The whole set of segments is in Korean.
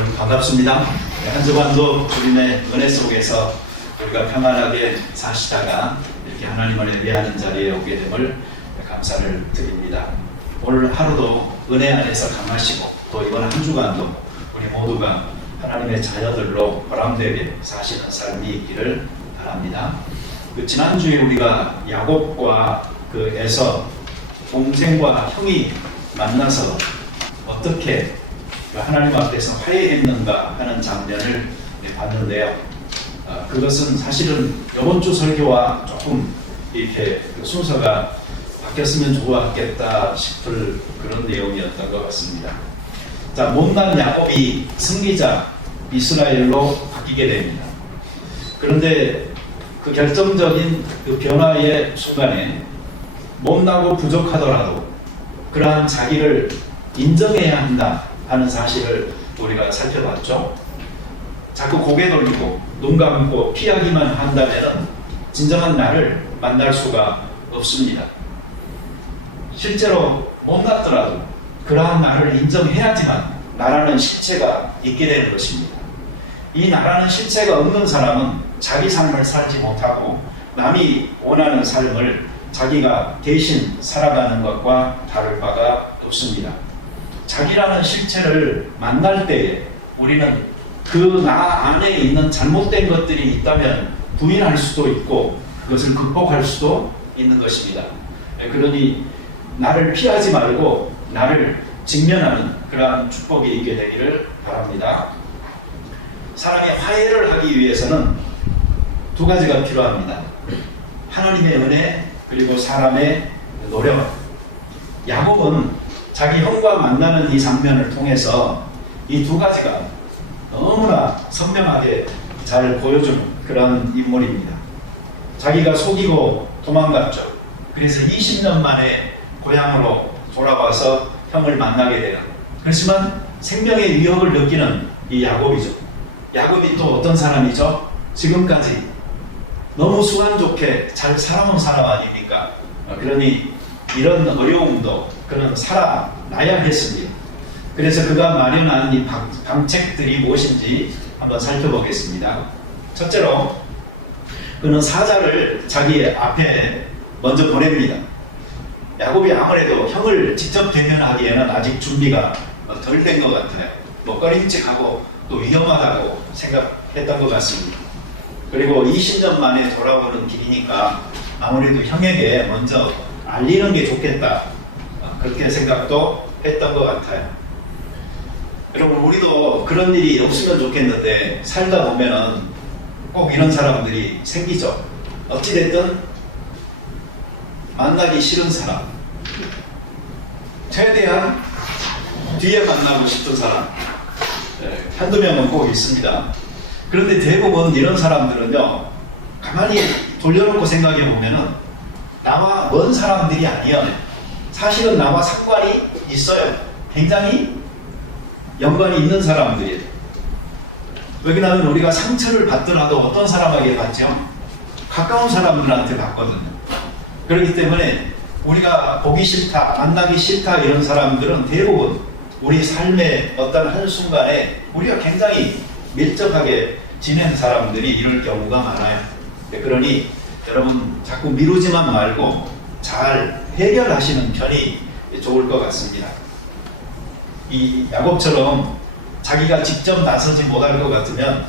여러분 반갑습니다. 한 주간도 주님의 은혜 속에서 우리가 평안하게 사시다가 이렇게 하나님을 예배하는 자리에 오게 됨을 감사를 드립니다. 오늘 하루도 은혜 안에서 강하시고 또 이번 한 주간도 우리 모두가 하나님의 자녀들로 보람되게 사시는 삶이 있기를 바랍니다. 지난주에 우리가 야곱과 그 에서 동생과 형이 만나서 어떻게 하나님 앞에서 화해했는가 하는 장면을 봤는데요. 그것은 사실은 이번 주 설교와 조금 이렇게 순서가 바뀌었으면 좋았겠다 싶을 그런 내용이었던 것 같습니다. 자, 못난 야곱이 승리자 이스라엘로 바뀌게 됩니다. 그런데 그 결정적인 그 변화의 순간에 못나고 부족하더라도 그러한 자기를 인정해야 한다 하는 사실을 우리가 살펴봤죠. 자꾸 고개 돌리고 눈 감고 피하기만 한다면 진정한 나를 만날 수가 없습니다. 실제로 못났더라도 그러한 나를 인정해야지만 나라는 실체가 있게 되는 것입니다. 이 나라는 실체가 없는 사람은 자기 삶을 살지 못하고 남이 원하는 삶을 자기가 대신 살아가는 것과 다를 바가 없습니다. 자기라는 실체를 만날 때에 우리는 그 나 안에 있는 잘못된 것들이 있다면 부인할 수도 있고 그것을 극복할 수도 있는 것입니다. 그러니 나를 피하지 말고 나를 직면하는 그러한 축복이 있게 되기를 바랍니다. 사람이 화해를 하기 위해서는 두 가지가 필요합니다. 하나님의 은혜 그리고 사람의 노력. 야곱은 자기 형과 만나는 이 장면을 통해서 이 두 가지가 너무나 선명하게 잘 보여주는 그런 인물입니다. 자기가 속이고 도망갔죠. 그래서 20년 만에 고향으로 돌아와서 형을 만나게 되는, 그렇지만 생명의 위협을 느끼는 이 야곱이죠. 야곱이 또 어떤 사람이죠? 지금까지 너무 수완 좋게 잘 살아온 사람 아닙니까? 그러니 이런 어려움도 그는 살아나야 했습니다. 그래서 그가 마련한 이 방책들이 무엇인지 한번 살펴보겠습니다. 첫째로 그는 사자를 자기 앞에 먼저 보냅니다. 야곱이 아무래도 형을 직접 대면하기에는 아직 준비가 덜 된 것 같아요. 꺼림칙하고 또 위험하다고 생각했던 것 같습니다. 그리고 20년 만에 돌아오는 길이니까 아무래도 형에게 먼저 알리는 게 좋겠다, 그렇게 생각도 했던 것 같아요. 여러분, 우리도 그런 일이 없으면 좋겠는데 살다 보면은 꼭 이런 사람들이 생기죠. 어찌됐든 만나기 싫은 사람, 최대한 뒤에 만나고 싶은 사람, 한두 명은 꼭 있습니다. 그런데 대부분 이런 사람들은요, 가만히 돌려놓고 생각해 보면은 나와 먼 사람들이 아니에요. 사실은 나와 상관이 있어요. 굉장히 연관이 있는 사람들이에요. 왜냐하면 우리가 상처를 받더라도 어떤 사람에게 받죠? 가까운 사람들한테 받거든요. 그렇기 때문에 우리가 보기 싫다, 만나기 싫다 이런 사람들은 대부분 우리 삶의 어떤 한순간에 우리가 굉장히 밀접하게 지낸 사람들이 이럴 경우가 많아요. 그러니 여러분 자꾸 미루지만 말고 잘 해결하시는 편이 좋을 것 같습니다. 이 야곱처럼 자기가 직접 나서지 못할 것 같으면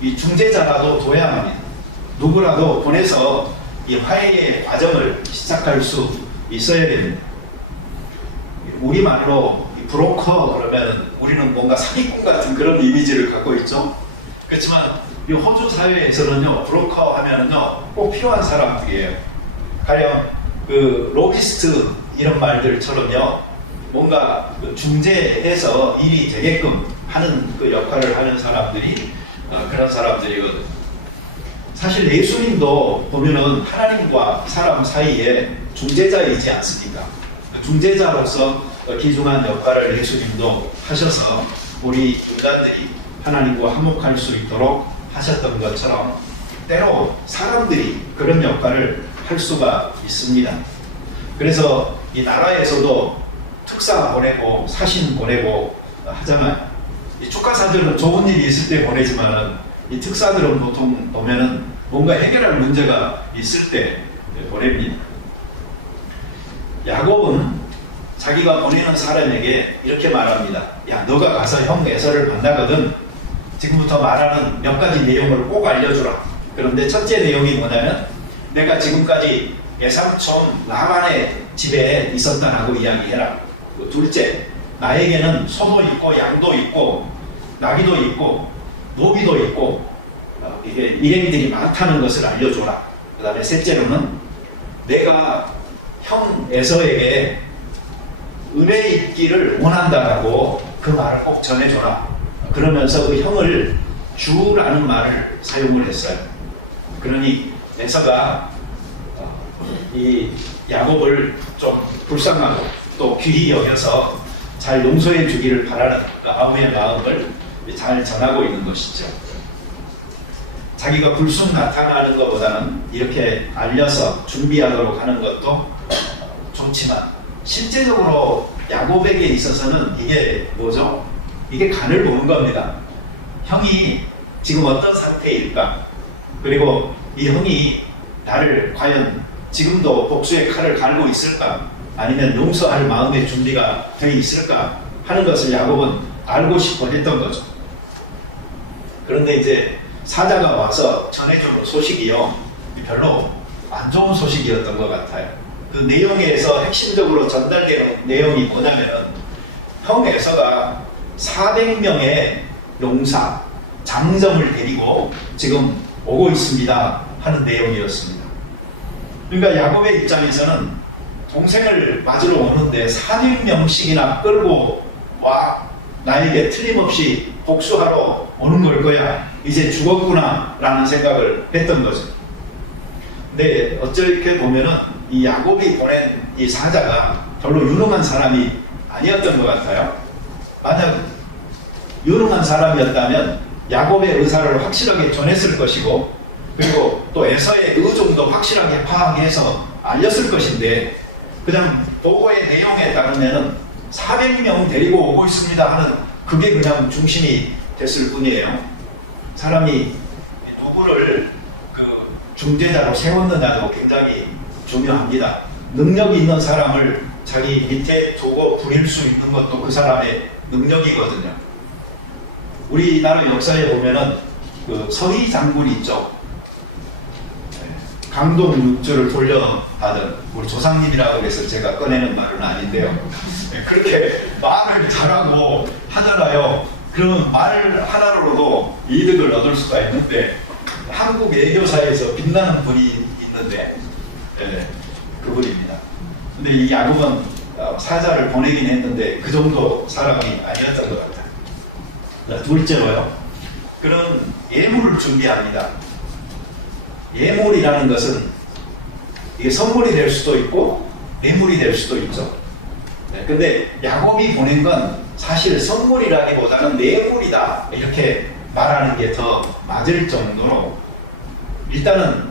이 중재자라도 둬야만 해요. 누구라도 보내서 이 화해의 과정을 시작할 수 있어야 됩니다. 우리말로 브로커 그러면 우리는 뭔가 사기꾼 같은 그런 이미지를 갖고 있죠. 그렇지만 이 호주 사회에서는요, 브로커 하면은요 꼭 필요한 사람들이에요. 가령 그 로비스트 이런 말들처럼요, 뭔가 그 중재해서 일이 되게끔 하는 그 역할을 하는 사람들이 그런 사람들이거든요. 사실 예수님도 보면은 하나님과 사람 사이에 중재자이지 않습니까? 중재자로서 귀중한 역할을 예수님도 하셔서 우리 인간들이 하나님과 화목할 수 있도록 하셨던 것처럼 때로 사람들이 그런 역할을 할 수가 있습니다. 그래서 이 나라에서도 특사 보내고 사신 보내고 하잖아요. 이 축가사들은 좋은 일이 있을 때 보내지만 이 특사들은 보통 보면은 뭔가 해결할 문제가 있을 때 보냅니다. 야곱은 자기가 보내는 사람에게 이렇게 말합니다. 야, 너가 가서 형 에서를 만나거든. 지금부터 말하는 몇 가지 내용을 꼭 알려주라. 그런데 첫째 내용이 뭐냐면 내가 지금까지 외삼촌 라반의 집에 있었다라고 이야기해라. 둘째, 나에게는 소도 있고 양도 있고 나귀도 있고 노비도 있고 이게 일행들이 많다는 것을 알려줘라. 그 다음에 셋째로는 내가 형 에서에게 은혜 있기를 원한다라고 그 말을 꼭 전해줘라. 그러면서 그 형을 주라는 말을 사용을 했어요. 그러니 에서가 이 야곱을 좀 불쌍하고 또 귀히 여겨서 잘 용서해 주기를 바라는 그 아우의 마음을 잘 전하고 있는 것이죠. 자기가 불쑥 나타나는 것보다는 이렇게 알려서 준비하도록 하는 것도 좋지만 실제적으로 야곱에게 있어서는 이게 뭐죠? 이게 간을 보는 겁니다. 형이 지금 어떤 상태일까? 그리고 이 형이 나를 과연 지금도 복수의 칼을 갈고 있을까? 아니면 용서할 마음의 준비가 되어 있을까? 하는 것을 야곱은 알고 싶어 했던 거죠. 그런데 이제 사자가 와서 전해주는 소식이요, 별로 안 좋은 소식이었던 것 같아요. 그 내용에서 핵심적으로 전달되는 내용이 뭐냐면 형 에서가 400명의 용사, 장정을 데리고 지금 오고 있습니다 하는 내용이었습니다. 그러니까 야곱의 입장에서는 동생을 맞으러 오는데 400명씩이나 끌고 와 나에게 틀림없이 복수하러 오는 걸 거야. 이제 죽었구나 라는 생각을 했던 거죠. 근데 어떻게 보면은 이 야곱이 보낸 이 사자가 별로 유능한 사람이 아니었던 것 같아요. 만약 유능한 사람이었다면 야곱의 의사를 확실하게 전했을 것이고, 그리고 또 에서의 의중도 확실하게 파악해서 알렸을 것인데, 그냥 보고의 내용에 따르면은 400명 데리고 오고 있습니다 하는 그게 그냥 중심이 됐을 뿐이에요. 사람이 누구를 그 중재자로 세웠느냐도 굉장히 중요합니다. 능력이 있는 사람을 자기 밑에 두고 부릴 수 있는 것도 그 사람의 능력이거든요. 우리나라 역사에 보면은 그 서희 장군 있죠. 강동 육주를 돌려받은 우리 조상님이라고 해서 제가 꺼내는 말은 아닌데요. 그렇게 말을 잘하고 하잖아요. 그러면 말 하나로도 이득을 얻을 수가 있는데, 한국 애교사에서 빛나는 분이 있는데 그분입니다. 근데 이 야곱은 사자를 보내긴 했는데 그 정도 사람이 아니었던 것 같아요. 둘째로요, 그런 예물을 준비합니다. 예물이라는 것은 이게 선물이 될 수도 있고 뇌물이 될 수도 있죠. 근데 야곱이 보낸 건 사실 선물이라기보다는 뇌물이다 이렇게 말하는 게 더 맞을 정도로, 일단은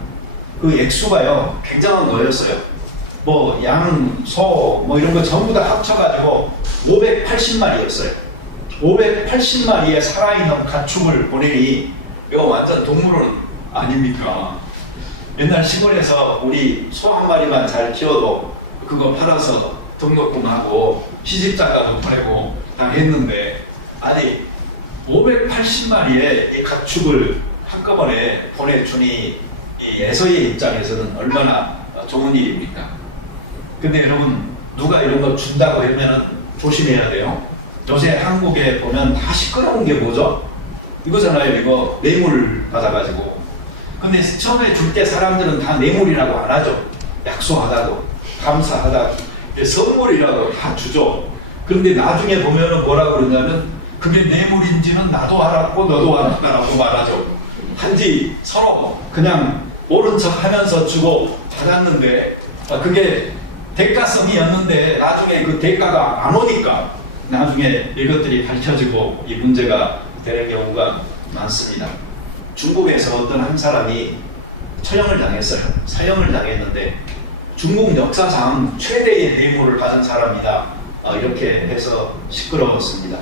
그 액수가요 굉장한 거였어요. 뭐 양, 소, 뭐 이런 거 전부 다 합쳐가지고 580마리였어요. 580마리의 살아있는 가축을 보내니 이거 완전 동물은 아닙니까? 옛날 시골에서 우리 소 한 마리만 잘 키워도 그거 팔아서 등록금하고 시집장가도 보내고 다 했는데, 아니 580마리의 이 가축을 한꺼번에 보내주니 이 에서의 입장에서는 얼마나 좋은 일입니까? 근데 여러분, 누가 이런 거 준다고 하면 조심해야 돼요. 요새 한국에 보면 다 시끄러운 게 뭐죠? 이거잖아요. 이거 뇌물 받아가지고. 근데 처음에 줄 때 사람들은 다 뇌물이라고 안 하죠. 약속하다고, 감사하다고, 선물이라고 다 주죠. 그런데 나중에 보면은 뭐라 그러냐면 그게 뇌물인지는 나도 알았고 너도 알았다라고 말하죠. 단지 서로 그냥 모른 척 하면서 주고 받았는데 그게 대가성이었는데 나중에 그 대가가 안 오니까 나중에 이것들이 밝혀지고 이 문제가 되는 경우가 많습니다. 중국에서 어떤 한 사람이 처형을 당했어요. 사형을 당했는데 중국 역사상 최대의 뇌물을 받은 사람이다 이렇게 해서 시끄러웠습니다.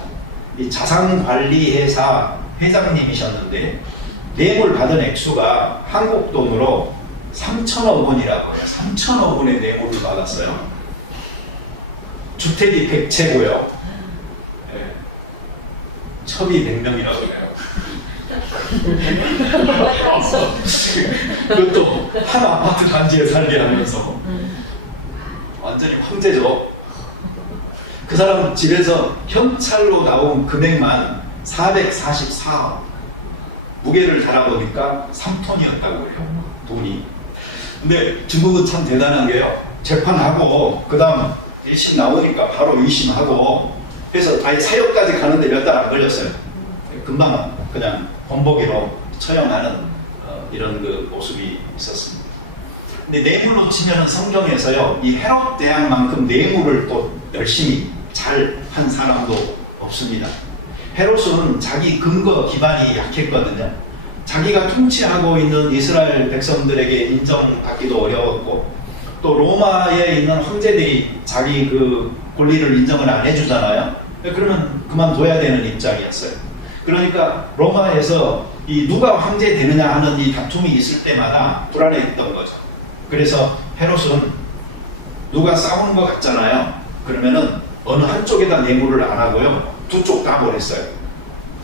이 자산관리회사 회장님이셨는데 뇌물 받은 액수가 한국 돈으로 3천억 원이라고 해요. 3천억 원의 뇌물을 받았어요. 주택이 100채고요. 네. 첩이 100명이라고 해요. 그것도 한 아파트 단지에 살게 하면서 완전히 황제죠. 그 사람 집에서 현찰로 나온 금액만 444억, 무게를 달아보니까 3톤이었다고 해요. 돈이. 근데 중국은 참 대단한 게요. 재판하고 그 다음 1심 나오니까 바로 2심하고 그래서 아예 사형까지 가는데 몇 달 안 걸렸어요. 금방 그냥 본보기로 처형하는 이런 그 모습이 있었습니다. 근데 뇌물로 치면은 성경에서요, 이 헤롯 대왕만큼 뇌물을 또 열심히 잘 한 사람도 없습니다. 헤롯은 자기 근거 기반이 약했거든요. 자기가 통치하고 있는 이스라엘 백성들에게 인정받기도 어려웠고, 또 로마에 있는 황제들이 자기 그 권리를 인정을 안 해주잖아요. 그러면 그만둬야 되는 입장이었어요. 그러니까 로마에서 이 누가 황제 되느냐 하는 이 다툼이 있을 때마다 불안해했던 거죠. 그래서 헤롯은 누가 싸우는 것 같잖아요. 그러면은 어느 한쪽에다 뇌물을 안 하고요, 두 쪽 다 보냈어요.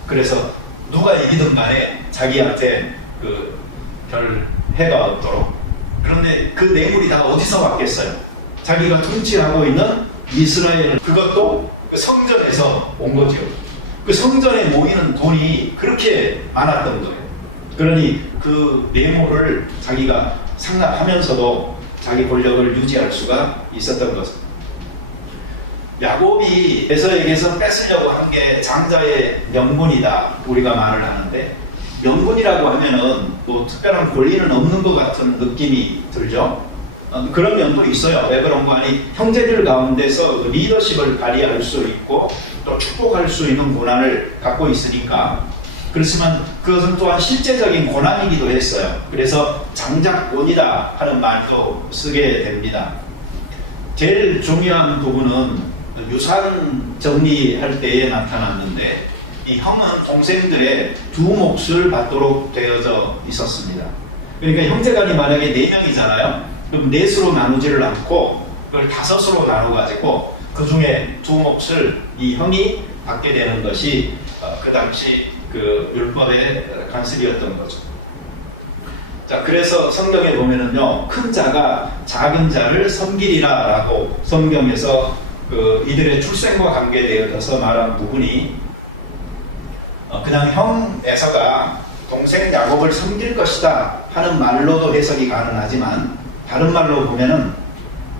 그래서 누가 이기든 간에 자기한테 그 별 해가 없도록. 그런데 그 뇌물이 다 어디서 왔겠어요? 자기가 통치하고 있는 이스라엘, 그것도 그 성전에서 온 거죠. 그 성전에 모이는 돈이 그렇게 많았던 거예요. 그러니 그 뇌물을 자기가 상납하면서도 자기 권력을 유지할 수가 있었던 것입니다. 야곱이 에서에게서 뺏으려고 한 게 장자의 명분이다, 우리가 말을 하는데, 명분이라고 하면은 뭐 특별한 권리는 없는 것 같은 느낌이 들죠. 그런 면도 있어요. 왜 그런가 하니 형제들 가운데서 리더십을 발휘할 수 있고 또 축복할 수 있는 권한을 갖고 있으니까. 그렇지만 그것은 또한 실제적인 권한이기도 했어요. 그래서 장자권이다 하는 말도 쓰게 됩니다. 제일 중요한 부분은 유산 정리할 때에 나타났는데, 이 형은 동생들의 두 몫을 받도록 되어져 있었습니다. 그러니까 형제간이 만약에 4명이잖아요. 그럼 4수로 나누지를 않고 그걸 5수로 나눠가지고 그 중에 두 몫을 이 형이 받게 되는 것이 그 당시 그 율법의 관습이었던 거죠. 자, 그래서 성경에 보면은요, 큰 자가 작은 자를 섬기리라 라고 성경에서 그 이들의 출생과 관계되어서 말한 부분이 그냥 형 에서가 동생 야곱을 섬길 것이다 하는 말로도 해석이 가능하지만, 다른 말로 보면은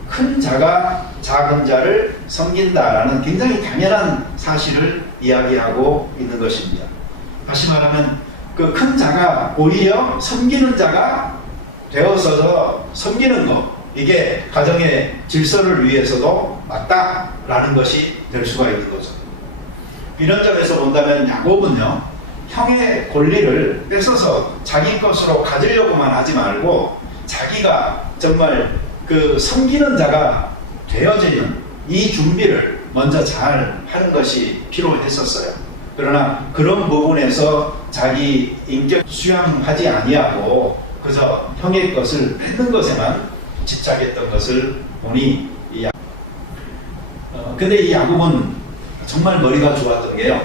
큰 자가 작은 자를 섬긴다라는 굉장히 당연한 사실을 이야기하고 있는 것입니다. 다시 말하면 그 큰 자가 오히려 섬기는 자가 되어서 섬기는 것, 이게 가정의 질서를 위해서도 맞다라는 것이 될 수가 있는 거죠. 이런 점에서 본다면 야곱은요, 형의 권리를 뺏어서 자기 것으로 가지려고만 하지 말고 자기가 정말 그 섬기는 자가 되어지는 이 준비를 먼저 잘 하는 것이 필요했었어요. 그러나 그런 부분에서 자기 인격 수양하지 아니하고 그저 형의 것을 뺏는 것에만 집착했던 것을 보니, 근데 이 야곱은 정말 머리가 좋았던 게요,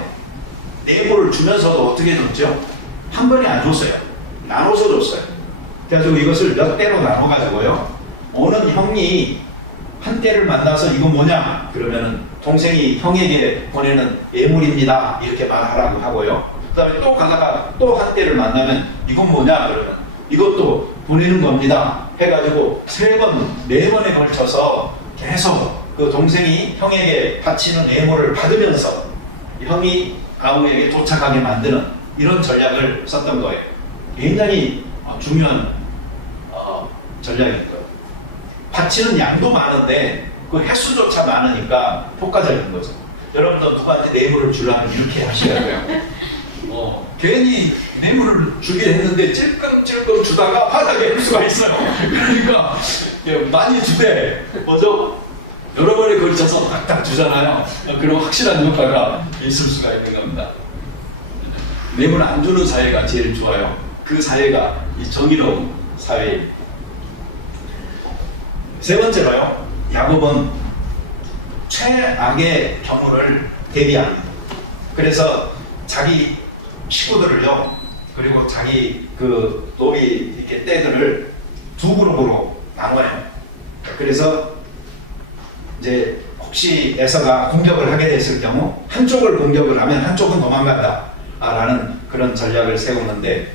뇌물을 주면서도 어떻게 줬죠? 한 번에 안 줬어요. 나눠서 줬어요. 그래가지고 이것을 몇 대로 나눠가지고요, 오는 형이 한 대를 만나서 이거 뭐냐? 그러면은 동생이 형에게 보내는 예물입니다, 이렇게 말하라고 하고요. 그 다음에 또 가다가 또 한 대를 만나면 이건 뭐냐? 그러면 이것도 보내는 겁니다 해가지고 3번, 4번에 걸쳐서 계속 그 동생이 형에게 바치는 예물을 받으면서 형이 아우에게 도착하게 만드는 이런 전략을 썼던 거예요. 굉장히 중요한 전략일 거예요. 바치는 양도 많은데 그 횟수조차 많으니까 효과적인 거죠. 여러분도 누구한테 뇌물을 주려면 이렇게 하시라고요. 괜히 뇌물을 주긴 했는데 찔끔찔끔 주다가 바닥에 할 수가 있어요. 그러니까 많이 주되 먼저 여러 번에 걸쳐서 딱딱 주잖아요. 그럼 확실한 효과가 있을 수가 있는 겁니다. 뇌물 안 주는 사회가 제일 좋아요. 그 사회가 이 정의로운 사회입니다. 세 번째로요, 야곱은 최악의 경우를 대비합니다. 그래서 자기 식구들을요, 그리고 자기 그 노비 이렇게 떼들을 두 그룹으로 나눠요. 그래서 이제 혹시 에서가 공격을 하게 됐을 경우 한쪽을 공격을 하면 한쪽은 도망간다 라는 그런 전략을 세우는데,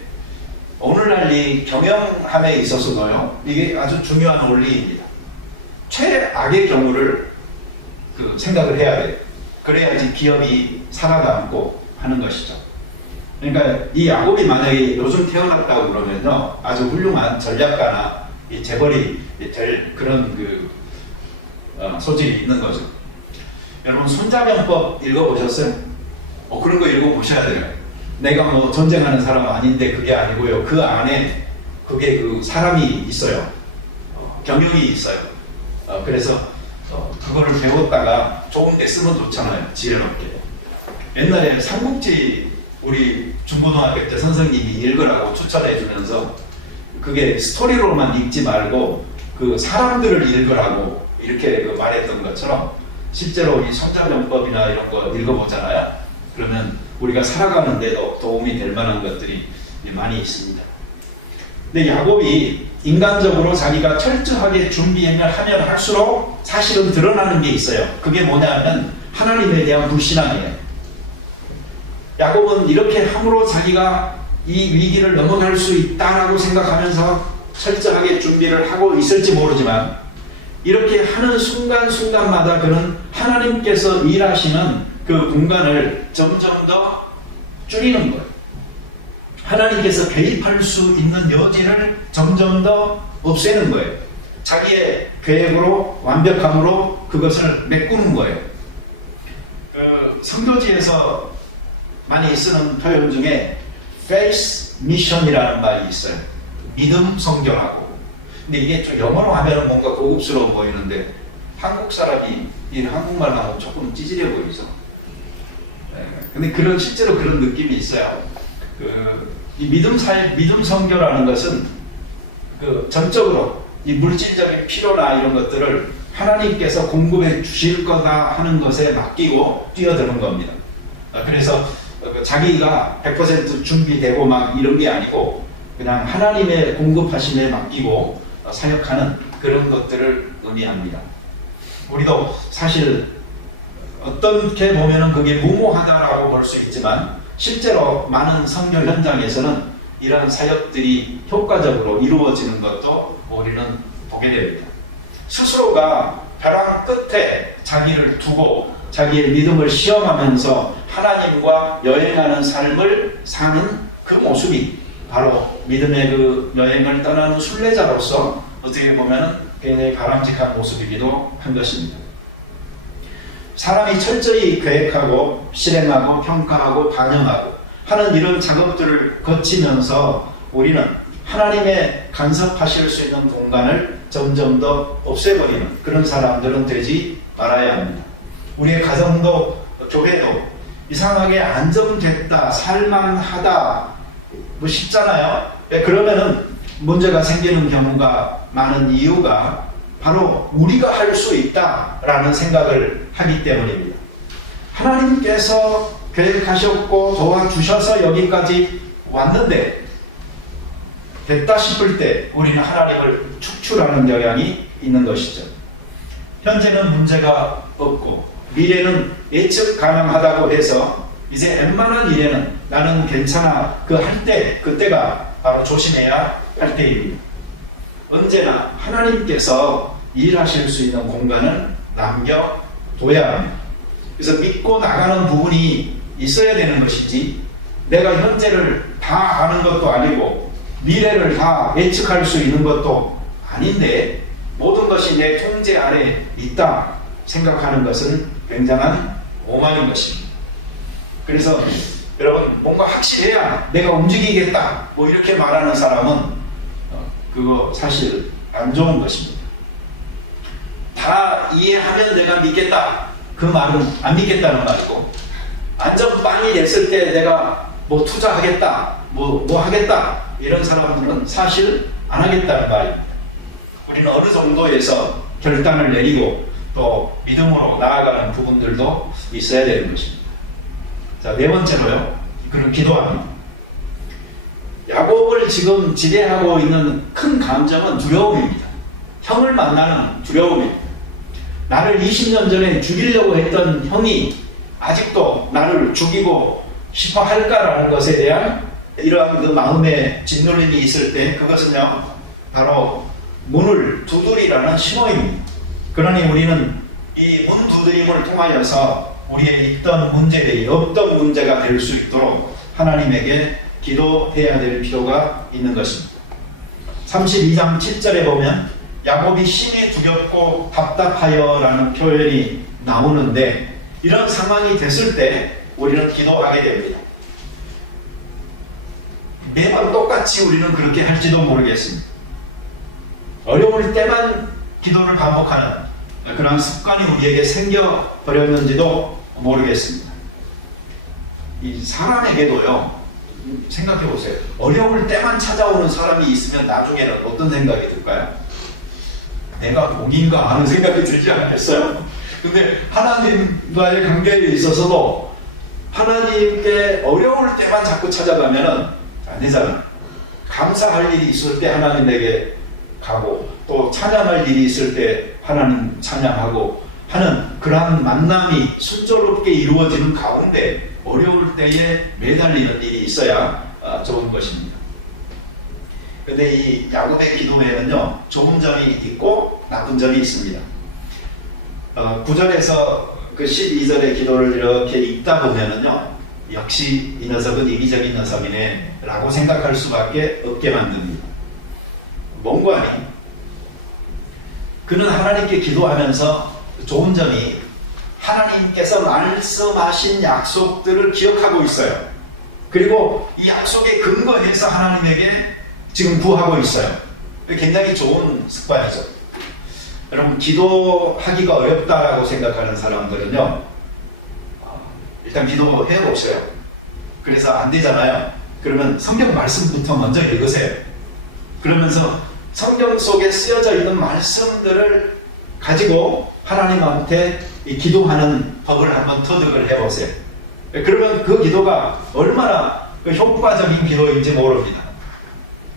오늘날 이 경영함에 있어서도요, 이게 아주 중요한 원리입니다. 최악의 경우를 생각을 해야 돼요. 그래야지 기업이 살아남고 하는 것이죠. 그러니까 이 야곱이 만약에 요즘 태어났다고 그러면요, 아주 훌륭한 전략가나 이 재벌이 될 그런 소질이 있는 거죠. 여러분, 손자병법 읽어보셨어요? 그런 거 읽어보셔야 돼요. 내가 뭐 전쟁하는 사람 아닌데 그게 아니고요, 그 안에 그게 사람이 있어요. 경영이 있어요. 그래서 그거를 배웠다가 좋은 데 쓰면 좋잖아요. 지혜롭게. 옛날에 삼국지 우리 중고등학교 때 선생님이 읽으라고 추천해 주면서, 그게 스토리로만 읽지 말고 그 사람들을 읽으라고 이렇게 말했던 것처럼, 실제로 이 손자병법이나 이런 거 읽어보잖아요. 그러면 우리가 살아가는 데도 도움이 될 만한 것들이 많이 있습니다. 근데 야곱이 인간적으로 자기가 철저하게 준비를 하면 할수록 사실은 드러나는 게 있어요. 그게 뭐냐면 하나님에 대한 불신앙이에요. 야곱은 이렇게 함으로 자기가 이 위기를 넘어갈 수 있다라고 생각하면서 철저하게 준비를 하고 있을지 모르지만, 이렇게 하는 순간순간마다 그는 하나님께서 일하시는 그 공간을 점점 더 줄이는 거예요. 하나님께서 개입할 수 있는 여지를 점점 더 없애는 거예요. 자기의 계획으로, 완벽함으로 그것을 메꾸는 거예요. 선교지에서 많이 쓰는 표현 중에 faith mission이라는 말이 있어요. 믿음 선교라고. 근데 이게 좀 영어로 하면 뭔가 고급스러워 보이는데, 한국 사람이 이 한국말 하면 조금 찌질해 보이죠. 근데 실제로 그런 느낌이 있어요. 이 믿음 선교라는 것은 전적으로 이 물질적인 필요나 이런 것들을 하나님께서 공급해 주실 거다 하는 것에 맡기고 뛰어드는 겁니다. 그래서 자기가 100% 준비되고 막 이런 게 아니고, 그냥 하나님의 공급하심에 맡기고 사역하는 그런 것들을 의미합니다. 우리도 사실 어떻게 보면은 그게 무모하다라고 볼 수 있지만, 실제로 많은 선교 현장에서는 이런 사역들이 효과적으로 이루어지는 것도 우리는 보게 됩니다. 스스로가 벼랑 끝에 자기를 두고 자기의 믿음을 시험하면서 하나님과 여행하는 삶을 사는 그 모습이 바로 믿음의 그 여행을 떠나는 순례자로서 어떻게 보면 굉장히 바람직한 모습이기도 한 것입니다. 사람이 철저히 계획하고 실행하고 평가하고 반영하고 하는 이런 작업들을 거치면서 우리는 하나님의 간섭하실 수 있는 공간을 점점 더 없애버리는 그런 사람들은 되지 말아야 합니다. 우리의 가정도 교회도 이상하게 안정됐다, 살만하다 뭐 쉽잖아요. 그러면은 문제가 생기는 경우가 많은 이유가 바로 우리가 할 수 있다라는 생각을 하기 때문입니다. 하나님께서 계획하셨고 도와주셔서 여기까지 왔는데, 됐다 싶을 때 우리는 하나님을 축출하는 경향이 있는 것이죠. 현재는 문제가 없고 미래는 예측 가능하다고 해서 이제 웬만한 일에는 나는 괜찮아 그 할 때, 그때가 바로 조심해야 할 때입니다. 언제나 하나님께서 일하실 수 있는 공간을 남겨둬야 합니다. 그래서 믿고 나가는 부분이 있어야 되는 것이지, 내가 현재를 다 아는 것도 아니고 미래를 다 예측할 수 있는 것도 아닌데 모든 것이 내 통제 아래 있다 생각하는 것은 굉장한 오만인 것입니다. 그래서 여러분, 뭔가 확실해야 내가 움직이겠다 뭐 이렇게 말하는 사람은 그거 사실 안 좋은 것입니다. 다 이해하면 내가 믿겠다, 그 말은 안 믿겠다는 말이고, 안전빵이 됐을 때 내가 뭐 투자하겠다, 뭐 하겠다, 이런 사람들은 사실 안 하겠다는 말입니다. 우리는 어느 정도에서 결단을 내리고 또 믿음으로 나아가는 부분들도 있어야 되는 것입니다. 자, 네 번째로요. 그런 기도합니다. 야곱을 지금 지배하고 있는 큰 감정은 두려움입니다. 형을 만나는 두려움입니다. 나를 20년 전에 죽이려고 했던 형이 아직도 나를 죽이고 싶어 할까라는 것에 대한 이러한 그 마음의 짓눌림이 있을 때 그것은요, 바로 문을 두드리라는 신호입니다. 그러니 우리는 이 문 두드림을 통하여서 우리의 있던 문제들이 없던 문제가 될 수 있도록 하나님에게 기도해야 될 필요가 있는 것입니다. 32장 7절에 보면 야곱이 심히 두렵고 답답하여 라는 표현이 나오는데, 이런 상황이 됐을 때 우리는 기도하게 됩니다. 매번 똑같이 우리는 그렇게 할지도 모르겠습니다. 어려울 때만 기도를 반복하는 그런 습관이 우리에게 생겨버렸는지도 모르겠습니다. 이 사람에게도요, 생각해 보세요. 어려울 때만 찾아오는 사람이 있으면 나중에는 어떤 생각이 들까요? 내가 복인가 하는 생각이 들지 않겠어요? 근데 하나님과의 관계에 있어서도 하나님께 어려울 때만 자꾸 찾아가면은 안 되잖아요. 감사할 일이 있을 때 하나님에게 가고, 또 찬양할 일이 있을 때 하나님 찬양하고 하는 그러한 만남이 순조롭게 이루어지는 가운데 어려울 때에 매달리는 일이 있어야 좋은 것입니다. 근데 이 야곱의 기도에는요, 좋은 점이 있고 나쁜 점이 있습니다. 9절에서 그 12절의 기도를 이렇게 읽다 보면은요, 역시 이 녀석은 이기적인 녀석이네 라고 생각할 수밖에 없게 만듭니다. 뭔가니? 그는 하나님께 기도하면서 좋은 점이 하나님께서 말씀하신 약속들을 기억하고 있어요. 그리고 이 약속에 근거해서 하나님에게 지금 구하고 있어요. 굉장히 좋은 습관이죠. 여러분, 기도하기가 어렵다라고 생각하는 사람들은요, 일단 기도해 보세요. 그래서 안 되잖아요. 그러면 성경 말씀부터 먼저 읽으세요. 그러면서 성경 속에 쓰여져 있는 말씀들을 가지고 하나님한테 이 기도하는 법을 한번 터득을 해보세요. 그러면 그 기도가 얼마나 효과적인 기도인지 모릅니다.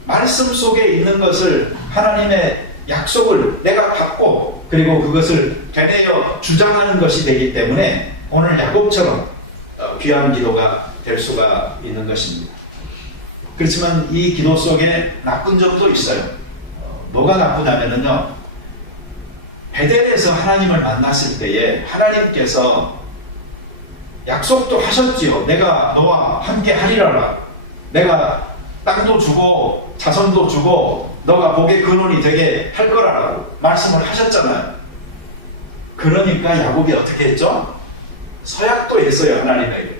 말씀 속에 있는 것을, 하나님의 약속을 내가 받고 그리고 그것을 되뇌어 주장하는 것이 되기 때문에 오늘 야곱처럼 귀한 기도가 될 수가 있는 것입니다. 그렇지만 이 기도 속에 나쁜 점도 있어요. 뭐가 나쁘냐면요, 베델에서 하나님을 만났을 때에 하나님께서 약속도 하셨지요. 내가 너와 함께 하리라. 내가 땅도 주고 자손도 주고 너가 복의 근원이 되게 할 거라고 말씀을 하셨잖아요. 그러니까 야곱이 어떻게 했죠? 서약도 했어요. 하나님에게.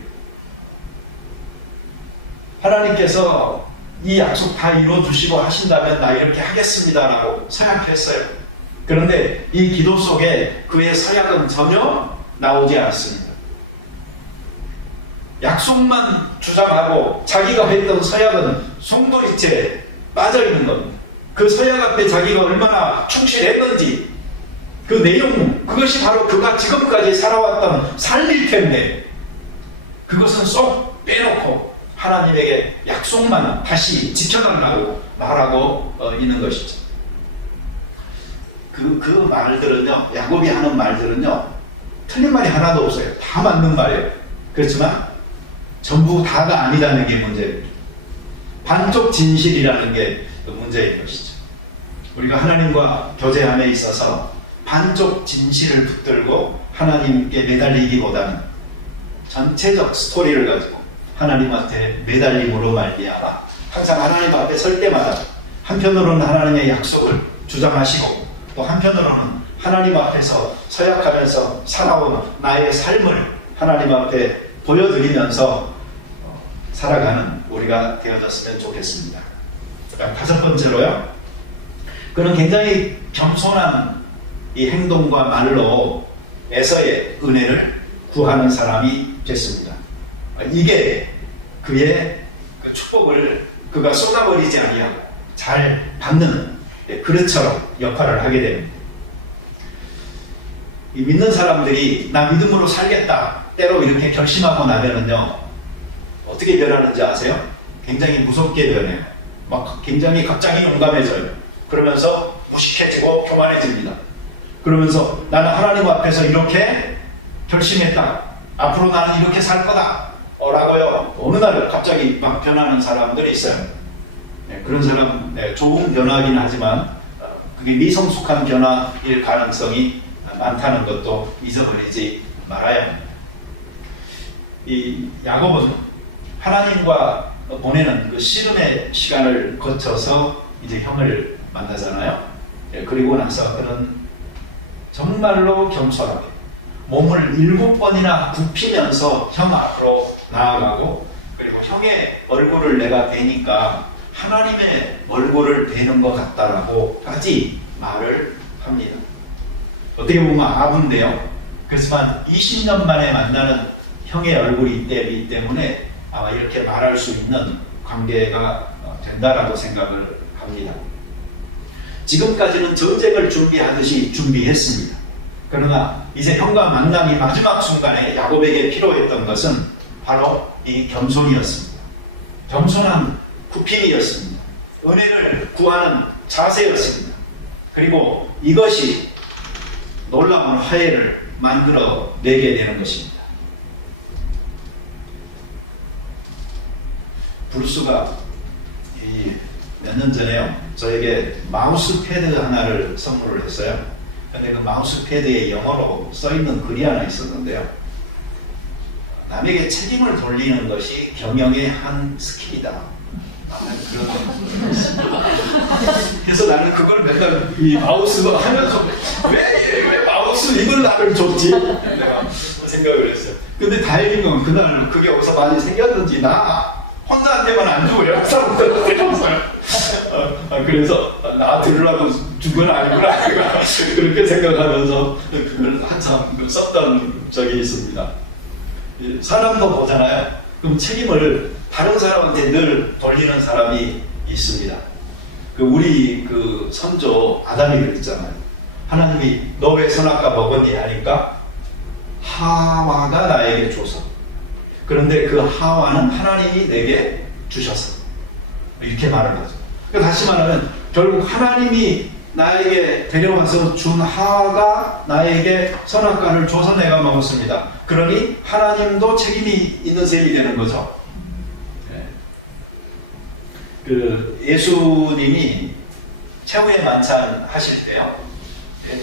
하나님께서 이 약속 다 이루어주시고 하신다면 나 이렇게 하겠습니다라고 서약했어요. 그런데 이 기도 속에 그의 서약은 전혀 나오지 않습니다. 약속만 주장하고 자기가 했던 서약은 송두리째 빠져있는 겁니다. 그 서약 앞에 자기가 얼마나 충실했는지 그 내용, 그것이 바로 그가 지금까지 살아왔던 삶일 텐데 그것은 쏙 빼놓고 하나님에게 약속만 다시 지켜달라고 말하고 있는 것이죠. 그 말들은요, 야곱이 하는 말들은요, 틀린 말이 하나도 없어요. 다 맞는 말이에요. 그렇지만 전부 다가 아니라는 게 문제입니다. 반쪽 진실이라는 게 문제인 것이죠. 우리가 하나님과 교제함에 있어서 반쪽 진실을 붙들고 하나님께 매달리기보다는 전체적 스토리를 가지고 하나님한테 매달림으로 말미암아 항상 하나님 앞에 설 때마다 한편으로는 하나님의 약속을 주장하시고 또 한편으로는 하나님 앞에서 서약하면서 살아온 나의 삶을 하나님 앞에 보여드리면서 살아가는 우리가 되어졌으면 좋겠습니다. 다섯 번째로요, 그는 굉장히 겸손한 이 행동과 말로 에서의 은혜를 구하는 사람이 됐습니다. 이게 그의 그 축복을 그가 쏟아버리지 아니하고 잘 받는 그릇처럼 역할을 하게 됩니다. 이 믿는 사람들이 나 믿음으로 살겠다 때로 이렇게 결심하고 나면은요 어떻게 변하는지 아세요? 굉장히 무섭게 변해요. 막 굉장히 갑자기 용감해져요. 그러면서 무식해지고 교만해집니다. 그러면서 나는 하나님 앞에서 이렇게 결심했다. 앞으로 나는 이렇게 살 거다. 라고요. 어느 날 갑자기 막 변하는 사람들이 있어요. 그런 사람 좋은 변화이긴 하지만 그게 미성숙한 변화일 가능성이 많다는 것도 잊어버리지 말아야 합니다. 이 야곱은 하나님과 보내는 그 씨름의 시간을 거쳐서 이제 형을 만나잖아요. 그리고 나서 그는 정말로 겸손하게 몸을 7번이나 굽히면서 형 앞으로 나아가고, 그리고 형의 얼굴을 내가 뵈니까 하나님의 얼굴을 뵈는 것 같다라고까지 말을 합니다. 어떻게 보면 아부인데요. 그렇지만 20년 만에 만나는 형의 얼굴이 있기 때문에 아마 이렇게 말할 수 있는 관계가 된다라고 생각을 합니다. 지금까지는 전쟁을 준비하듯이 준비했습니다. 그러나 이제 형과 만남이 마지막 순간에 야곱에게 필요했던 것은 바로 이 겸손이었습니다. 겸손한 굽힘이었습니다. 은혜를 구하는 자세였습니다. 그리고 이것이 놀라운 화해를 만들어 내게 되는 것입니다. 브루스가 몇 년 전에요, 저에게 마우스 패드 하나를 선물을 했어요. 근데 그 마우스 패드에 영어로 써있는 글이 하나 있었는데요. 남에게 책임을 돌리는 것이 경영의 한 스킬이다. 그래서 나는 그걸 맨날 이 마우스 하면서 왜 마우스 이걸 나를 줬지? 내가 생각을 했어요. 근데 다행인 건 그날 그게 어디서 많이 생겼는지 나 혼자한테만 안 주고 여러 사람들한테 줬어요. 그래서 나 들으라고 준 건 아니구나 그렇게 생각하면서 그걸 한참 썼던 적이 있습니다. 사람도 보잖아요. 그럼 책임을 다른 사람한테 늘 돌리는 사람이 있습니다. 우리 선조 아담이 그랬잖아요. 하나님이 너 왜 선악과 먹었니 하니까 하와가 나에게 줘서, 그런데 그 하와는 하나님이 내게 주셔서, 이렇게 말을 하죠. 다시 말하면 결국 하나님이 나에게 데려와서 준 하와가 나에게 선악과를 줘서 내가 먹었습니다. 그러니 하나님도 책임이 있는 셈이 되는 거죠. 예수님이 최후의 만찬 하실 때요,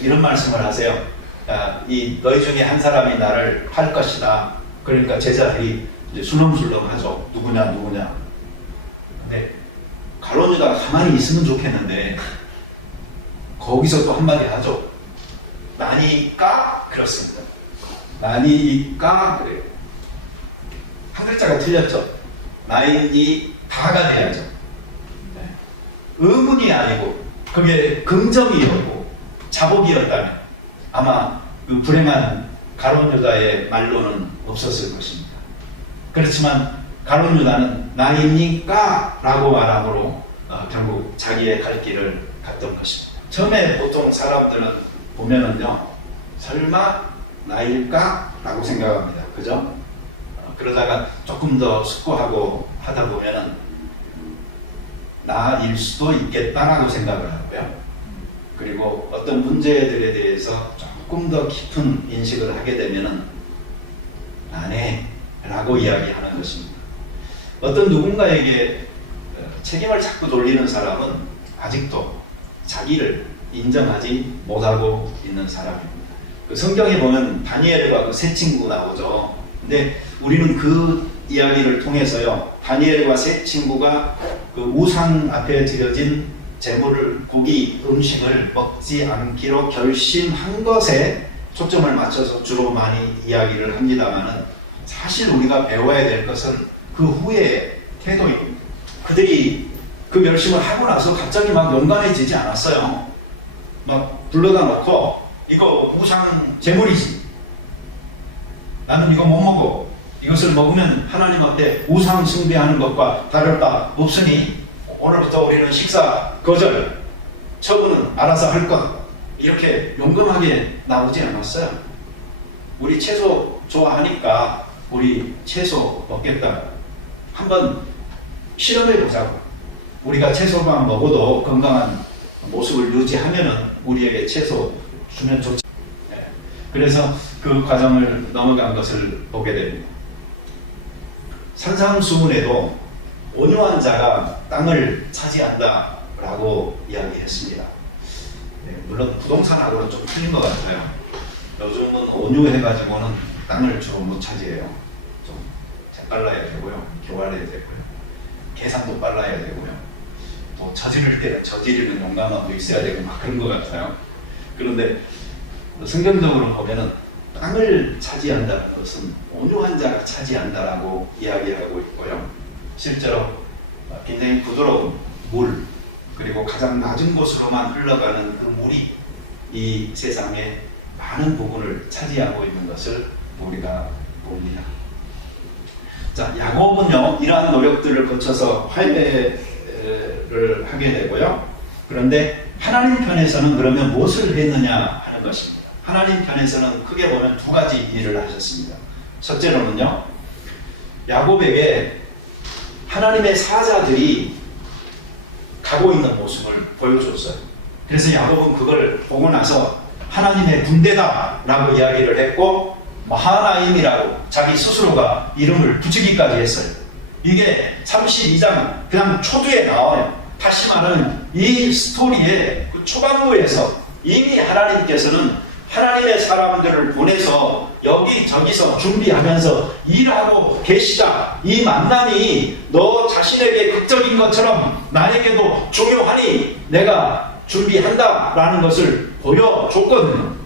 이런 말씀을 하세요. 너희 중에 한 사람이 나를 팔 것이다. 그러니까 제자들이 이제 술렁술렁하죠. 누구냐. 근데 가룟 유다가 가만히 있으면 좋겠는데 거기서 또 한마디 하죠. 나니까 그렇습니다. 나니까 그래요. 한 글자가 틀렸죠. 나이니다가 돼야죠. 의문이 아니고 그게 긍정이었고 자복이었다면 아마 그 불행한 가룟 유다의 말로는 없었을 것입니다. 그렇지만 가룟 유다는 나이니까 라고 말함으로 결국 자기의 갈 길을 갔던 것입니다. 처음에 보통 사람들은 보면은요, 설마 나일까? 라고 생각합니다. 그죠? 그러다가 조금 더 숙고하고 하다 보면은 나일 수도 있겠다라고 생각을 하고요. 그리고 어떤 문제들에 대해서 조금 더 깊은 인식을 하게 되면은 나네 라고 이야기하는 것입니다. 어떤 누군가에게 책임을 자꾸 돌리는 사람은 아직도 자기를 인정하지 못하고 있는 사람입니다. 성경에 보면 다니엘과 그 세 친구 나오죠. 근데 우리는 그 이야기를 통해서요, 다니엘과 세 친구가 그 우상 앞에 드려진 제물을, 고기, 음식을 먹지 않기로 결심한 것에 초점을 맞춰서 주로 많이 이야기를 합니다만은, 사실 우리가 배워야 될 것은 그 후의 태도입니다. 그들이 그 결심을 하고 나서 갑자기 막 용감해지지 않았어요. 막 불러다 놓고 이거 우상 제물이지, 나는 이거 못 먹어, 이것을 먹으면 하나님 앞에 우상 숭배하는 것과 다를 바 없으니 오늘부터 우리는 식사 거절, 처분은 알아서 할 것, 이렇게 용감하게 나오지 않았어요. 우리 채소 좋아하니까 우리 채소 먹겠다. 한번 실험해 보자고. 우리가 채소만 먹어도 건강한 모습을 유지하면은 우리에게 채소 주면 좋지. 그래서 그 과정을 넘어간 것을 보게 됩니다. 산상수훈에도 온유한 자가 땅을 차지한다 라고 이야기했습니다. 물론 부동산하고는 좀 틀린 것 같아요. 요즘은 온유해가지고는 땅을 주로 못 차지해요. 좀 빨라야 되고요, 교활해야 되고요, 계산도 빨라야 되고요, 또 저지를 때는 저지르는 용감함도 있어야 되고 막 그런 것 같아요. 그런데 성경적으로 보면은 땅을 차지한다는 것은 온유한 자가 차지한다라고 이야기하고 있고요. 실제로 굉장히 부드러운 물, 그리고 가장 낮은 곳으로만 흘러가는 그 물이 이 세상의 많은 부분을 차지하고 있는 것을 우리가 봅니다. 자, 야곱은요, 이러한 노력들을 거쳐서 활배를 하게 되고요. 그런데 하나님 편에서는 그러면 무엇을 했느냐 하는 것입니다. 하나님 편에서는 크게 보면 두 가지 일을 하셨습니다. 첫째로는요, 야곱에게 하나님의 사자들이 가고 있는 모습을 보여줬어요. 그래서 야곱은 그걸 보고 나서 하나님의 군대다 라고 이야기를 했고, 마하나임이라고 자기 스스로가 이름을 붙이기까지 했어요. 이게 32장 그냥 초두에 나와요. 다시 말하면 이 스토리의 그 초반부에서 이미 하나님께서는 하나님의 사람들을 보내서 여기저기서 준비하면서 일하고 계시다. 이 만남이 너 자신에게 극적인 것처럼 나에게도 중요하니 내가 준비한다 라는 것을 보여줬거든요.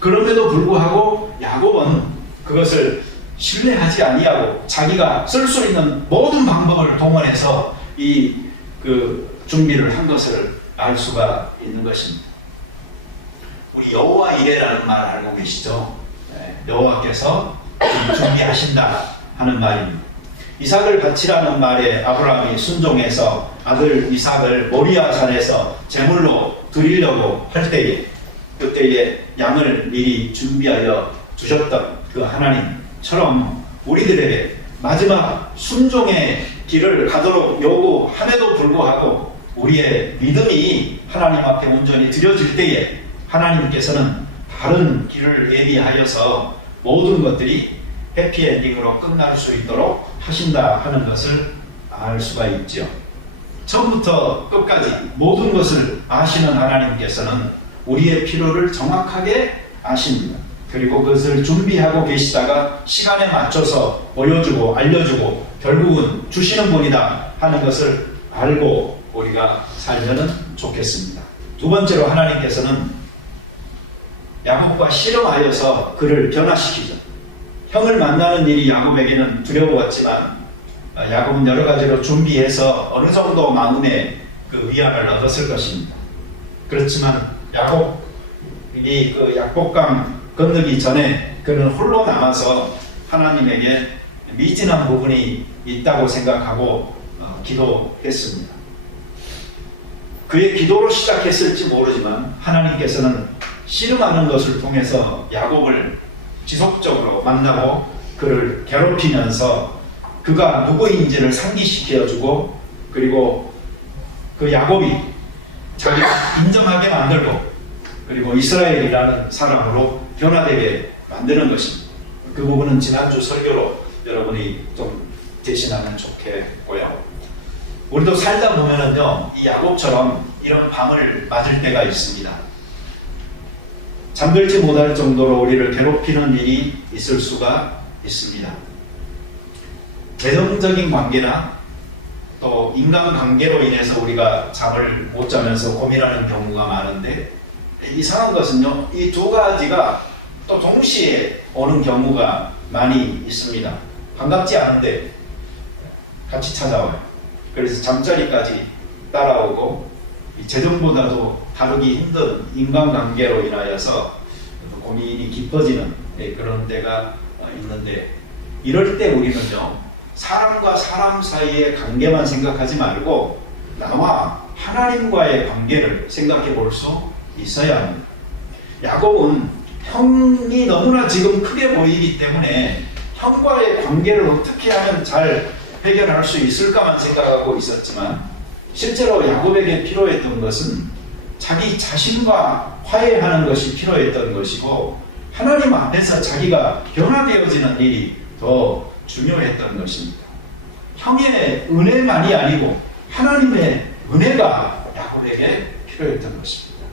그럼에도 불구하고 야곱은 그것을 신뢰하지 아니하고 자기가 쓸 수 있는 모든 방법을 동원해서 그 준비를 한 것을 알 수가 있는 것입니다. 우리 여호와 이레라는 말 알고 계시죠? 여호와께서 준비하신다 하는 말입니다. 이삭을 바치라는 말에 아브라함이 순종해서 아들 이삭을 모리아 산에서 제물로 드리려고 할 때에, 그때에 양을 미리 준비하여 주셨던 그 하나님처럼 우리들에게 마지막 순종의 길을 가도록 요구함에도 불구하고 우리의 믿음이 하나님 앞에 온전히 드려질 때에 하나님께서는 다른 길을 예비하여서 모든 것들이 해피엔딩으로 끝날 수 있도록 하신다 하는 것을 알 수가 있죠. 처음부터 끝까지 모든 것을 아시는 하나님께서는 우리의 필요를 정확하게 아십니다. 그리고 그것을 준비하고 계시다가 시간에 맞춰서 보여주고 알려주고 결국은 주시는 분이다 하는 것을 알고 우리가 살면 좋겠습니다. 두 번째로 하나님께서는 야곱과 씨름하여서 그를 변화시키죠. 형을 만나는 일이 야곱에게는 두려웠지만 야곱은 여러 가지로 준비해서 어느 정도 마음의 그 위안을 얻었을 것입니다. 그렇지만 야곱이 그 약복강 건너기 전에 그는 홀로 남아서 하나님에게 미진한 부분이 있다고 생각하고 기도했습니다. 그의 기도로 시작했을지 모르지만 하나님께서는 씨름하는 것을 통해서 야곱을 지속적으로 만나고 그를 괴롭히면서 그가 누구인지를 상기시켜주고 그리고 그 야곱이 자기가 인정하게 만들고 그리고 이스라엘이라는 사람으로 변화되게 만드는 것입니다. 그 부분은 지난주 설교로 여러분이 좀 대신하면 좋겠고요. 우리도 살다 보면은요, 이 야곱처럼 이런 밤을 맞을 때가 있습니다. 잠들지 못할 정도로 우리를 괴롭히는 일이 있을 수가 있습니다. 개성적인 관계나 또 인간관계로 인해서 우리가 잠을 못 자면서 고민하는 경우가 많은데 이상한 것은요, 이 두 가지가 또 동시에 오는 경우가 많이 있습니다. 반갑지 않은데 같이 찾아와요. 그래서 잠자리까지 따라오고 재정보다도 다루기 힘든 인간관계로 인하여서 고민이 깊어지는 그런 때가 있는데 이럴 때 우리는요, 사람과 사람 사이의 관계만 생각하지 말고 나와 하나님과의 관계를 생각해 볼 수 있어야 합니다. 야곱은 형이 너무나 지금 크게 보이기 때문에 형과의 관계를 어떻게 하면 잘 해결할 수 있을까만 생각하고 있었지만, 실제로 야곱에게 필요했던 것은 자기 자신과 화해하는 것이 필요했던 것이고, 하나님 앞에서 자기가 변화되어지는 일이 더 중요했던 것입니다. 형의 은혜만이 아니고 하나님의 은혜가 야곱에게 필요했던 것입니다.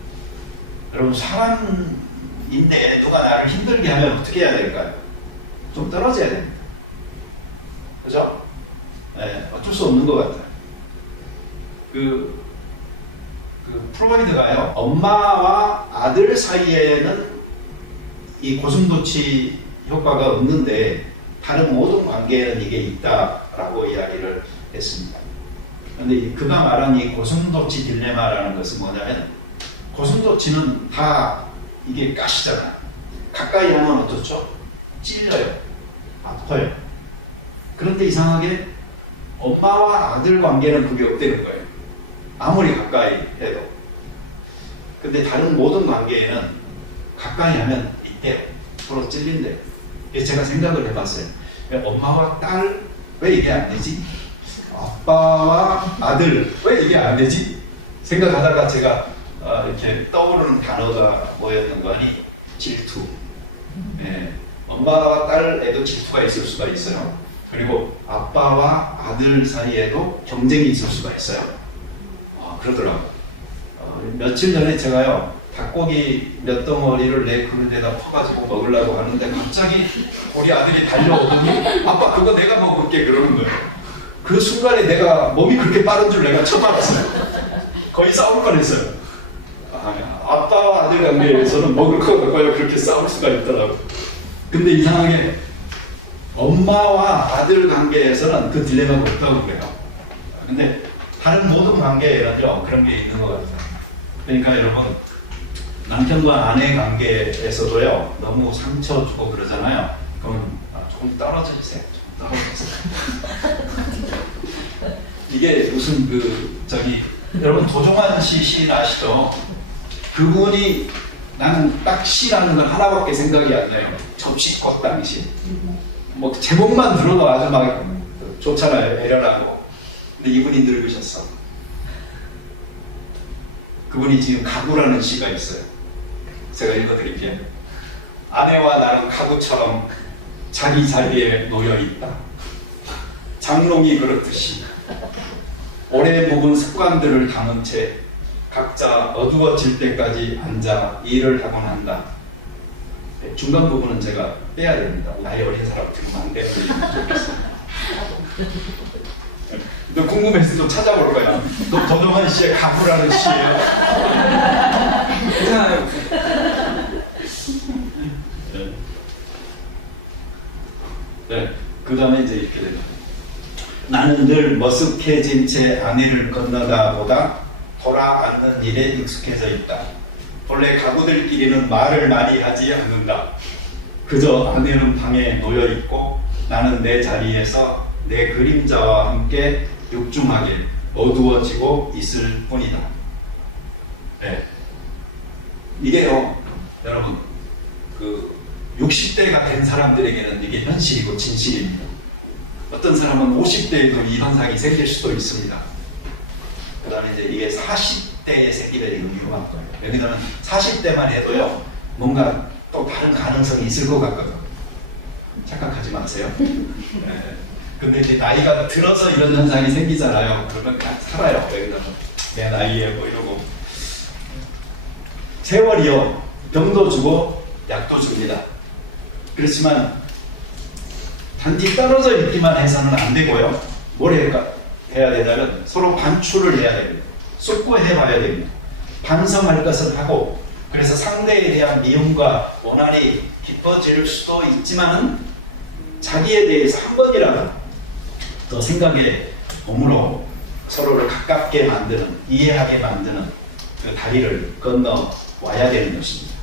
여러분, 사람인데 누가 나를 힘들게 하면 어떻게 해야 될까요? 좀 떨어져야 됩니다. 그죠? 네, 어쩔 수 없는 것 같아요. 그 프로이드가요, 엄마와 아들 사이에는 이 고슴도치 효과가 없는데 다른 모든 관계에는 이게 있다라고 이야기를 했습니다. 그런데 그가 말한 이 고슴도치 딜레마라는 것은 뭐냐면, 고슴도치는 다 이게 가시잖아요. 가까이 하면 어떻죠? 찔려요. 아파요. 그런데 이상하게 엄마와 아들 관계는 그게 없다는 거예요. 아무리 가까이 해도. 근데 다른 모든 관계에는 가까이 하면 이때요. 서로 찔린대요. 제가 생각을 해봤어요. 엄마와 딸 왜 이게 안 되지? 아빠와 아들 왜 이게 안 되지? 생각하다가 제가 이렇게 떠오르는 단어가 뭐였는가니, 질투. 네. 엄마와 딸에도 질투가 있을 수가 있어요. 그리고 아빠와 아들 사이에도 경쟁이 있을 수가 있어요. 그러더라고요. 며칠 전에 제가요, 닭고기 몇 덩어리를 내 그릇에다 퍼가지고 먹으려고 하는데 갑자기 우리 아들이 달려오더니 아빠 그거 내가 먹을게 그러는 거예요. 그 순간에 내가 몸이 그렇게 빠른 줄 내가 처음 알았어요. 거의 싸울 뻔했어요. 아빠와 아들 관계에서는 먹을 거 갖고요 그렇게 싸울 수가 있더라고요. 근데 이상하게 엄마와 아들 관계에서는 그 딜레마가 없다고 그래요. 근데 다른 모든 관계에는요 그런 게 있는 것 같아요. 그러니까 여러분, 남편과 아내 관계에서도요 너무 상처 주고 그러잖아요. 그럼 조금 떨어져 주세요. 이게 무슨 여러분 도종환 씨 시인 아시죠? 그분이 나는 딱 시라는 건 하나밖에 생각이 안 나요. 접시꽃 당신. 뭐 제목만 들어도 아주 막 좋잖아요. 애련하고. 근데 이분이 늙으셨어. 그분이 지금 가구라는 시가 있어요. 제가 읽어드릴게요. 아내와 나는 가구처럼 자기 자리에 놓여있다. 장롱이 그렇듯이 오래 묵은 습관들을 담은 채 각자 어두워질 때까지 앉아 일을 하곤 한다. 중간 부분은 제가 빼야 됩니다. 나이 어린 사람 들으면 안 되는 게 좋겠어. 너 궁금해서 좀 찾아볼 거야. 너 도종환 씨의 가구라는 시예요. 괜찮아요. 네. 그 다음에 이제 이렇게 됩니다. 나는 늘 머쓱해진 채 아내를 건너다 보다 돌아앉는 일에 익숙해져 있다. 본래 가구들끼리는 말을 많이 하지 않는다. 그저 아내는 방에 놓여 있고 나는 내 자리에서 내 그림자와 함께 육중하게 어두워지고 있을 뿐이다. 네. 이게요, 여러분, 60대가 된 사람들에게는 이게 현실이고 진실입니다. 어떤 사람은 50대에도 이 현상이 생길 수도 있습니다. 그 다음에 이제 이게 40대에 생기는 이유가 거예요. 왜냐면 40대만 해도요, 뭔가 또 다른 가능성이 있을 것 같거든요. 착각하지 마세요. 네. 근데 이제 나이가 들어서 이런 현상이 생기잖아요. 그러면 그냥 살아요. 왜냐면 내 나이에 뭐 이러고. 세월이요, 병도 주고 약도 줍니다. 그렇지만 단지 떨어져 있기만 해서는 안 되고요. 뭘 해야 되냐면 서로 반출을 해야 됩니다. 숙고해 봐야 됩니다. 반성할 것을 하고, 그래서 상대에 대한 미움과 원한이 깊어질 수도 있지만 자기에 대해서 한 번이라도 더 생각의 몸으로 서로를 가깝게 만드는, 이해하게 만드는 그 다리를 건너 와야 되는 것입니다.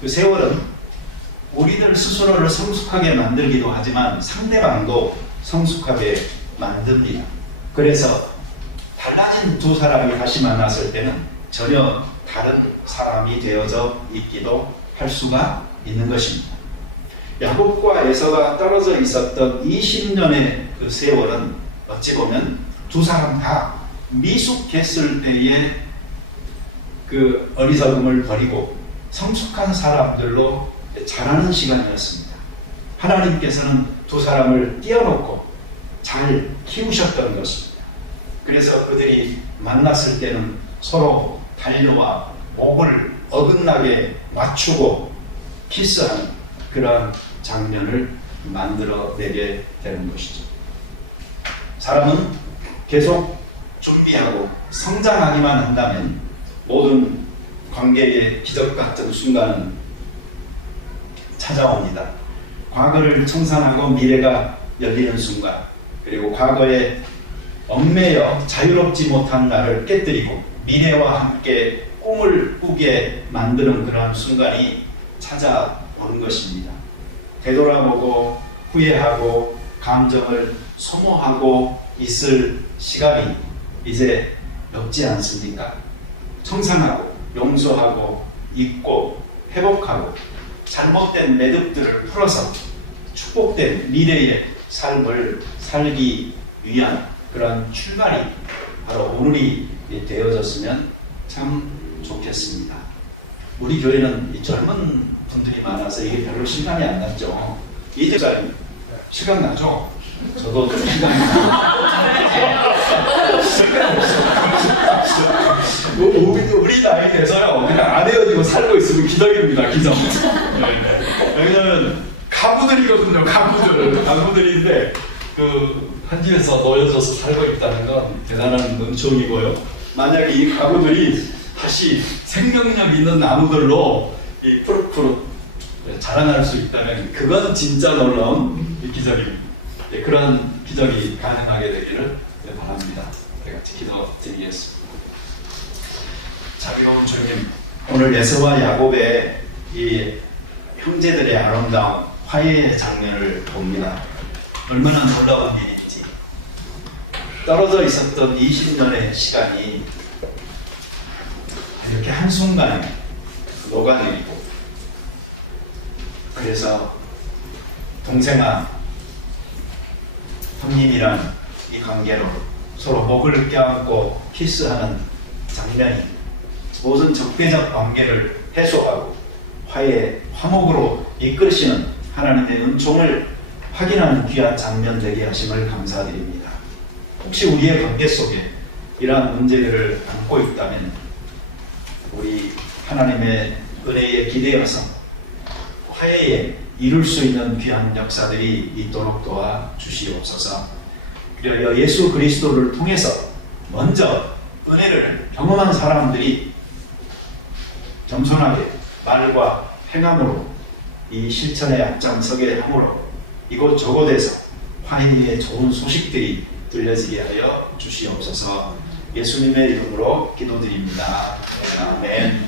그 세월은 우리들 스스로를 성숙하게 만들기도 하지만 상대방도 성숙하게 만듭니다. 그래서 달라진 두 사람이 다시 만났을 때는 전혀 다른 사람이 되어져 있기도 할 수가 있는 것입니다. 야곱과 에서가 떨어져 있었던 20년의 그 세월은 어찌 보면 두 사람 다 미숙했을 때의 그 어리석음을 버리고 성숙한 사람들로 자라는 시간이었습니다. 하나님께서는 두 사람을 띄워놓고 잘 키우셨던 것입니다. 그래서 그들이 만났을 때는 서로 달려와 목을 어긋나게 맞추고 키스하는 그런 장면을 만들어내게 되는 것이죠. 사람은 계속 준비하고 성장하기만 한다면 모든 관계의 기적 같은 순간은 찾아옵니다. 과거를 청산하고 미래가 열리는 순간, 그리고 과거에 얽매여 자유롭지 못한 나를 깨뜨리고 미래와 함께 꿈을 꾸게 만드는 그러한 순간이 찾아오는 것입니다. 되돌아보고 후회하고 감정을 소모하고 있을 시간이 이제 없지 않습니까? 청산하고 용서하고 잊고 회복하고 잘못된 매듭들을 풀어서 축복된 미래의 삶을 살기 위한 그런 출발이 바로 오늘이 되어졌으면 참 좋겠습니다. 우리 교회는 이 젊은 분들이 많아서 이게 별로 시간이 안 남죠. 이제까지 시간 나죠? 저도 좀 시간이 우리 나이 돼서요 그냥 안 헤어지고 살고 있으면 기적입니다. 기적. 여기는 가부들이거든요. 가부들인데 그 한 집에서 놓여져서 살고 있다는 건 대단한 은총이고요. 만약에 이 가부들이 다시 생명력 있는 나무들로 이 푸릇푸릇 자라날 수 있다면 그건 진짜 놀라운 기적입니다. 그런 기적이 가능하게 되기를 바랍니다. 같이 기도드리겠습니다. 자비로운 주님, 오늘 에서와 야곱의 이 형제들의 아름다운 화해의 장면을 봅니다. 얼마나 놀라운 일인지. 떨어져 있었던 20년의 시간이 이렇게 한순간에 녹아내리고, 그래서 동생아, 형님이란 이 관계로 서로 목을 껴안고 키스하는 장면이 모든 적대적 관계를 해소하고 화해, 화목으로 이끌으시는 하나님의 은총을 확인하는 귀한 장면 되게 하심을 감사드립니다. 혹시 우리의 관계 속에 이러한 문제들을 안고 있다면 우리 하나님의 은혜에 기대어서 화해에 이룰 수 있는 귀한 역사들이 있도록 도와 주시옵소서. 그리하여 예수 그리스도를 통해서 먼저 은혜를 경험한 사람들이 겸손하게 말과 행함으로 이 실천에 앞장서게 하므로 이곳저곳에서 화해의 좋은 소식들이 들려지게 하여 주시옵소서. 예수님의 이름으로 기도드립니다. 아멘.